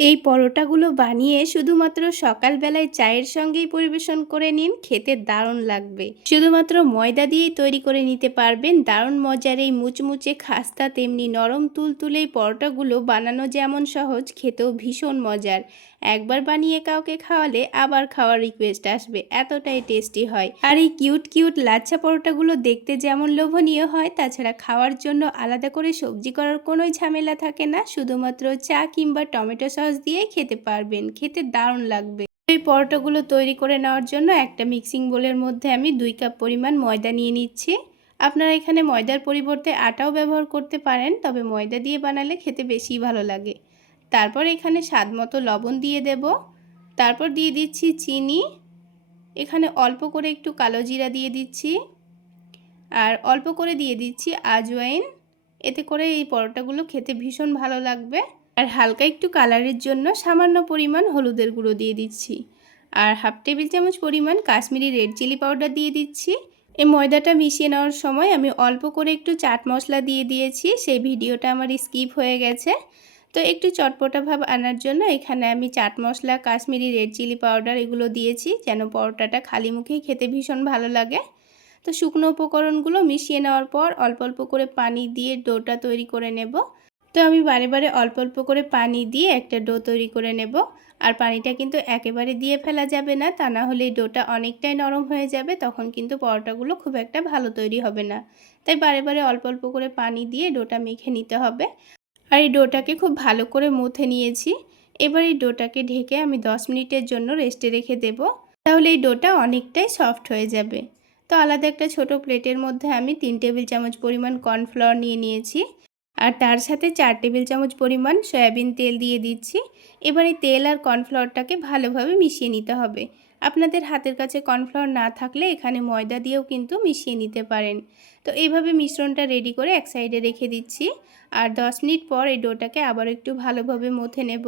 এই পরোটাগুলো বানিয়ে শুধুমাত্র সকালবেলায় চায়ের সঙ্গেই পরিবেশন করে নিন, খেতে দারুণ লাগবে। শুধুমাত্র ময়দা দিয়েই তৈরি করে নিতে পারবেন, দারুণ মজার এই মুচমুচে খাস্তা, তেমনি নরম তুলতুলে এই পরোটাগুলো বানানো যেমন সহজ, খেতেও ভীষণ মজার। একবার বানিয়ে কাউকে খাওয়ালে আবার খাওয়ার রিকোয়েস্ট আসবে, এতটাই টেস্টি হয়। আর এই কিউট কিউট লাচ্ছা পরোটাগুলো দেখতে যেমন লোভনীয় হয়, তাছাড়া খাওয়ার জন্য আলাদা করে সবজি করার কোনোই ঝামেলা থাকে না, শুধুমাত্র চা কিংবা টমেটো সস দিয়ে খেতে পারবেন। খেতে দারুণ লাগবে। এই পরোটাগুলো তৈরি করে নেওয়ার জন্য একটা মিক্সিং বোলের মধ্যে আমি দুই কাপ পরিমাণ ময়দা নিয়ে নিচ্ছি। আপনারা এখানে ময়দার পরিবর্তে আটাও ব্যবহার করতে পারেন, তবে ময়দা দিয়ে বানালে খেতে বেশি ভালো লাগে। তারপর এখানে স্বাদ মতো লবণ দিয়ে দেব। তারপর দিয়ে দিচ্ছি চিনি। এখানে অল্প করে একটু কালো জিরা দিয়ে দিচ্ছি। আর অল্প করে দিয়ে দিচ্ছি আজওয়াইন। এতে করে এই পরোটাগুলো খেতে ভীষণ ভালো লাগবে। আর হালকা একটু কালারের জন্য সামান্য পরিমাণ হলুদের গুঁড়ো দিয়ে দিচ্ছি। আর হাফ টেবিল চামচ পরিমাণ কাশ্মীরি রেড চিলি পাউডার দিয়ে দিচ্ছি। এই ময়দাটা মিশিয়ে নেওয়ার সময় আমি অল্প করে একটু চাট মশলা দিয়ে দিয়েছি। সেই ভিডিওটা আমার স্কিপ হয়ে গেছে। তো একটু চটপটা ভাব আনার জন্য এখানে আমি chaat masala, Kashmiri red chilli powder এগুলো দিয়েছি যেন পরোটাটা খালি মুখেই খেতে ভীষণ ভালো লাগে। তো শুকনো উপকরণগুলো মিশিয়ে নেওয়ার পর অল্প অল্প করে পানি দিয়ে ডোটা তৈরি করে নেব। তো আমি বারে বারে অল্প অল্প করে পানি দিয়ে একটা ডো তৈরি করে নেব। আর পানিটা কিন্তু একেবারে দিয়ে ফেলা যাবে না, তা না হলে ডোটা অনেকটাই নরম হয়ে যাবে, তখন কিন্তু পরোটাগুলো খুব একটা ভালো তৈরি হবে না। তাই বারে বারে অল্প অল্প করে পানি দিয়ে ডোটা মেখে নিতে হবে। আর এই ডোটাকে খুব ভালো করে মুথে নিয়েছি। এবার এই ডোটাকে ঢেকে আমি 10 মিনিটের জন্য রেস্টে রেখে দেব। তাহলে এই ডোটা অনেকটাই সফট হয়ে যাবে। তো আলাদা একটা ছোট প্লেটের মধ্যে আমি তিন টেবিল চামচ পরিমাণ কর্নফ্লাওয়ার নিয়ে নিয়েছি। আর তার সাথে চার টেবিল চামচ পরিমাণ সয়াবিন তেল দিয়ে দিচ্ছি। এবার এই তেল আর কর্নফ্লাওয়ারটাকে ভালোভাবে মিশিয়ে নিতে হবে। আপনাদের হাতের কাছে কর্নফ্লাওয়ার না থাকলে এখানে ময়দা দিয়েও কিন্তু মিশিয়ে নিতে পারেন। তো এইভাবে মিশ্রণটা রেডি করে এক সাইডে রেখে দিচ্ছি। আর 10 মিনিট পর এই ডোটাকে আবার একটু ভালোভাবে মথে নেব।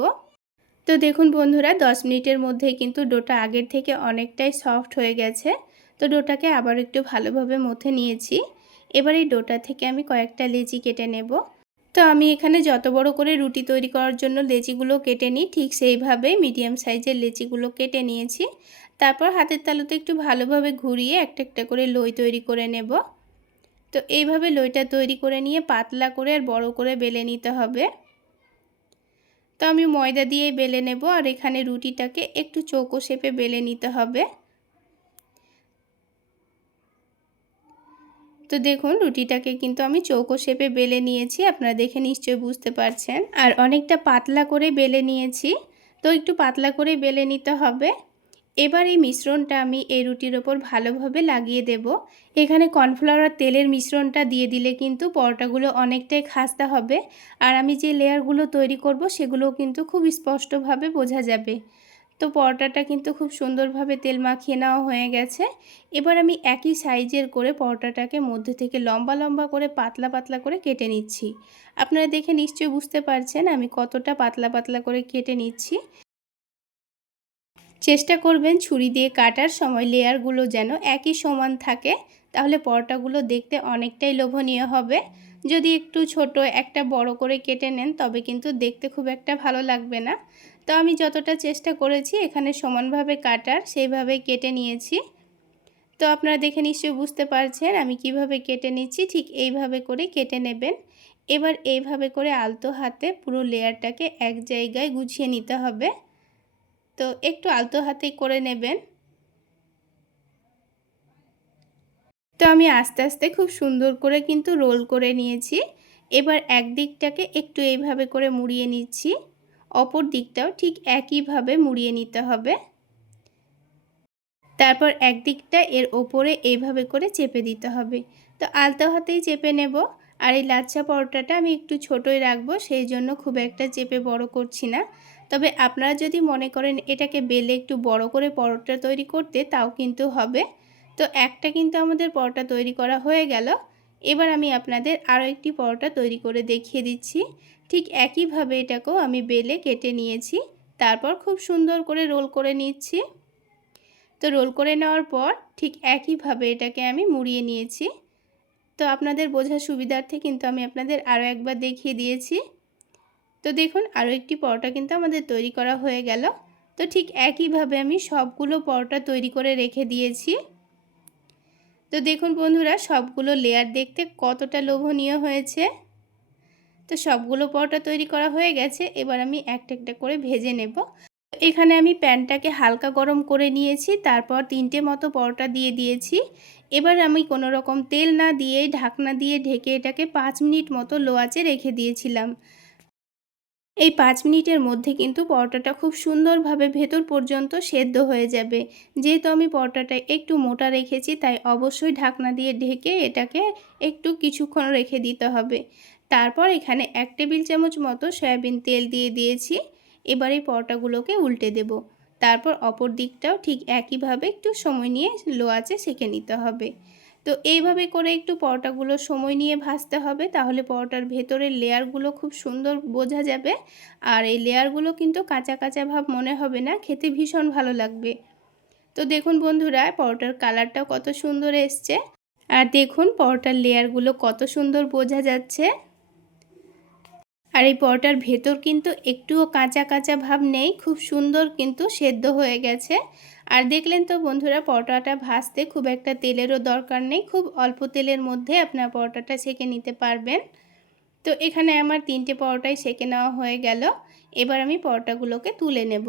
তো দেখুন বন্ধুরা 10 মিনিটের মধ্যেই কিন্তু ডোটা আগের থেকে অনেকটাই সফট হয়ে গেছে। তো ডোটাকে আবার একটু ভালোভাবে মথে নিয়েছি। এবার এই ডোটা থেকে আমি কয়েকটা লেচি কেটে নেব। তো আমি এখানে যত বড় করে রুটি তৈরি করার জন্য লেচিগুলো কেটে নিই, ঠিক সেইভাবে মিডিয়াম সাইজের লেচিগুলো কেটে নিয়েছি। তারপর হাতের তালুতে একটু ভালোভাবে ঘুরিয়ে একটা একটা করে লই তৈরি করে নেব। তো এইভাবে লইটা তৈরি করে নিয়ে পাতলা করে আর বড় করে বেলে নিতে হবে। তো আমি ময়দা দিয়ে বেলে নেব আর এখানে রুটিটাকে একটু চৌকো শেপে বেলে নিতে হবে। তো দেখুন, রুটিটাকে কিন্তু আমি চৌকো শেপে বেলে নিয়েছি। আপনারা দেখে নিশ্চয়ই বুঝতে পারছেন। আর অনেকটা পাতলা করে বেলে নিয়েছি। তো একটু পাতলা করে বেলে নিতে হবে। এবার এই মিশ্রণটা আমি এই রুটির ওপর ভালোভাবে লাগিয়ে দেব। এখানে কর্নফ্লাওয়ার তেলের মিশ্রণটা দিয়ে দিলে কিন্তু পরোটাগুলো অনেকটাই খাস্তা হবে। আর আমি যে লেয়ারগুলো তৈরি করব, সেগুলোও কিন্তু খুব স্পষ্টভাবে বোঝা যাবে। তো পরোটাটা কিন্তু খুব সুন্দরভাবে তেল মাখিয়ে নেওয়া হয়ে গেছে। এবার আমি একই সাইজের করে পরোটাটাকে মধ্যে থেকে লম্বা লম্বা করে পাতলা পাতলা করে কেটে নিচ্ছি। আপনারা দেখে নিশ্চয়ই বুঝতে পারছেন আমি কতটা পাতলা পাতলা করে কেটে নিচ্ছি। চেষ্টা করবেন ছুরি দিয়ে কাটার, সময় লেয়ারগুলো যেন একই সমান থাকে, তাহলে পরোটাগুলো দেখতে অনেকটাই লোভনীয় হবে। যদি একটু ছোট একটা বড় করে কেটে নেন, তবে কিন্তু দেখতে খুব একটা ভালো লাগবে না। তো আমি যতটা চেষ্টা করেছি এখানে সমানভাবে কাটার, সেইভাবে কেটে নিয়েছি। তো আপনারা দেখে নিশ্চয়ই বুঝতে পারছেন আমি কীভাবে কেটে নিচ্ছি, ঠিক এইভাবে করে কেটে নেবেন। এবার এইভাবে করে আলতো হাতে পুরো লেয়ারটাকে এক জায়গায় গুছিয়ে নিতে হবে। তো একটু আলতো হাতেই করে নেবেন। তো আমি আস্তে আস্তে খুব সুন্দর করে কিন্তু রোল করে নিয়েছি। এবার এক দিকটাকে একটু এইভাবে করে মুড়িয়ে নিচ্ছি। অপর দিকটাও ঠিক একইভাবে মুড়িয়ে নিতে হবে। তারপর একদিকটা এর ওপরে এইভাবে করে চেপে দিতে হবে। তো আলতো হাতেই চেপে নেব। আর এই লাচ্ছা পরোটাটা আমি একটু ছোটোই রাখব, সেই জন্য খুব একটা চেপে বড় করছি না। তবে আপনারা যদি মনে করেন এটাকে বেলে একটু বড় করে পরোটা তৈরি করতে, তাও কিন্তু হবে। তো একটা কিন্তু আমাদের পরোটা তৈরি করা হয়ে গেল। এবার আমি আপনাদের আরও একটি পরোটা তৈরি করে দেখিয়ে দিচ্ছি। ঠিক একইভাবে এটাকেও আমি বেলে কেটে নিয়েছি। তারপর খুব সুন্দর করে রোল করে নিচ্ছি। তো রোল করে নেওয়ার পর ঠিক একইভাবে এটাকে আমি মুড়িয়ে নিয়েছি। তো আপনাদের বোঝার সুবিধার্থে কিন্তু আমি আপনাদের আরও একবার দেখিয়ে দিয়েছি। তো দেখুন, আরও একটি পরোটা কিন্তু আমাদের তৈরি করা হয়ে গেল। তো ঠিক একইভাবে আমি সবগুলো পরোটা তৈরি করে রেখে দিয়েছি। তো দেখুন বন্ধুরা, সবগুলো লেয়ার দেখতে কতটা লোভনীয় হয়েছে। তো সবগুলো পরোটা তৈরি করা হয়ে গেছে, এবার আমি একটা একটা করে ভেজে নেব। এখানে আমি প্যানটাকে হালকা গরম করে নিয়েছি, তারপর তিনটে মতো পরোটা দিয়ে দিয়েছি। এবার আমি কোনো রকম তেল না দিয়ে, ঢাকনা দিয়ে ঢেকে এটাকে পাঁচ মিনিট মতো লো আঁচে রেখে দিয়েছিলাম। এই পাঁচ মিনিটের মধ্যে কিন্তু পরোটাটা খুব সুন্দরভাবে ভেতর পর্যন্ত সেদ্ধ হয়ে যাবে। যেহেতু আমি পরোটাটা একটু মোটা রেখেছি, তাই অবশ্যই ঢাকনা দিয়ে ঢেকে এটাকে একটু কিছুক্ষণ রেখে দিতে হবে। তারপর এখানে এক টেবিল চামচ মতো সয়াবিন তেল দিয়ে দিয়েছি। এবার এই পরোটাগুলোকে উল্টে দেব। তারপর অপর দিকটাও ঠিক একইভাবে একটু সময় নিয়ে লো সেঁকে নিতে হবে। তো এইভাবে করে একটু পরোটাগুলো সময় নিয়ে ভাজতে হবে, তাহলে পরোটার ভেতরের লেয়ারগুলো খুব সুন্দর বোঝা যাবে। আর এই লেয়ারগুলো কিন্তু কাঁচা কাঁচা ভাব মনে হবে না, খেতে ভীষণ ভালো লাগবে। তো দেখুন বন্ধুরা, পরোটার কালারটাও কত সুন্দর এসছে। আর দেখুন পরোটার লেয়ারগুলো কত সুন্দর বোঝা যাচ্ছে। আর এই পরোটার ভেতর কিন্তু একটুও কাঁচা কাঁচা ভাব নেই, খুব সুন্দর কিন্তু সেদ্ধ হয়ে গেছে। আর দেখলেন তো বন্ধুরা, পরোটাটা ভাজতে খুব একটা তেলেরও দরকার নেই, খুব অল্প তেলের মধ্যে আপনার পরোটাটা সেঁকে নিতে পারবেন। তো এখানে আমার তিনটে পরোটাই সেঁকে নেওয়া হয়ে গেল, এবার আমি পরোটাগুলোকে তুলে নেব।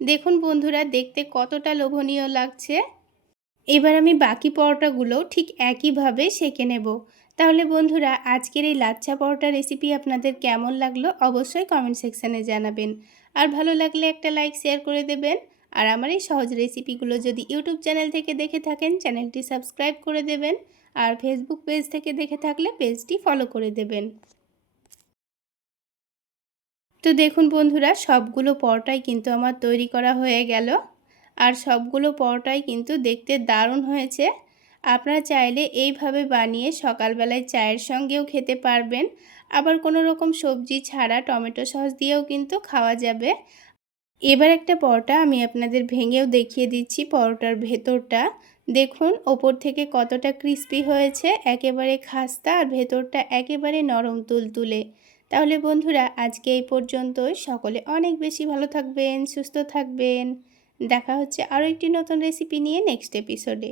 দেখুন বন্ধুরা, দেখতে কতটা লোভনীয় লাগছে। এবার আমি বাকি পরোটাগুলো ঠিক একইভাবে সেঁকে নেব। তাহলে বন্ধুরা, আজকের এই লাচ্ছা পরোটা রেসিপি আপনাদের কেমন লাগল অবশ্যই কমেন্ট সেকশানে জানাবেন। আর ভালো লাগলে একটা লাইক, শেয়ার করে দেবেন। আর আমার এই সহজ রেসিপিগুলো যদি ইউটিউব চ্যানেল থেকে দেখে থাকেন, চ্যানেলটি সাবস্ক্রাইব করে দেবেন আর ফেসবুক পেজ থেকে দেখে থাকলে পেজটি ফলো করে দেবেন। তো দেখুন বন্ধুরা, সবগুলো পরোটাই কিন্তু আমার তৈরি করা হয়ে গেল। আর সবগুলো পরোটাই কিন্তু দেখতে দারুণ হয়েছে। আপনারা চাইলে এইভাবে বানিয়ে সকালবেলায় চায়ের সঙ্গেও খেতে পারবেন। আবার কোনো রকম সবজি ছাড়া টমেটো সস দিয়েও কিন্তু খাওয়া যাবে। এবার একটা পরোটা আমি আপনাদের ভেঙেও দেখিয়ে দিচ্ছি পরোটার ভেতরটা। দেখুন, ওপর থেকে কতটা ক্রিস্পি হয়েছে, একেবারে খাস্তা আর ভেতরটা একেবারে নরম তুলতুলে। তাহলে বন্ধুরা, আজকে এই পর্যন্ত সকলে অনেক বেশি ভালো থাকবেন, সুস্থ থাকবেন। দেখা হচ্ছে আরও একটি নতুন রেসিপি নিয়ে নেক্সট এপিসোডে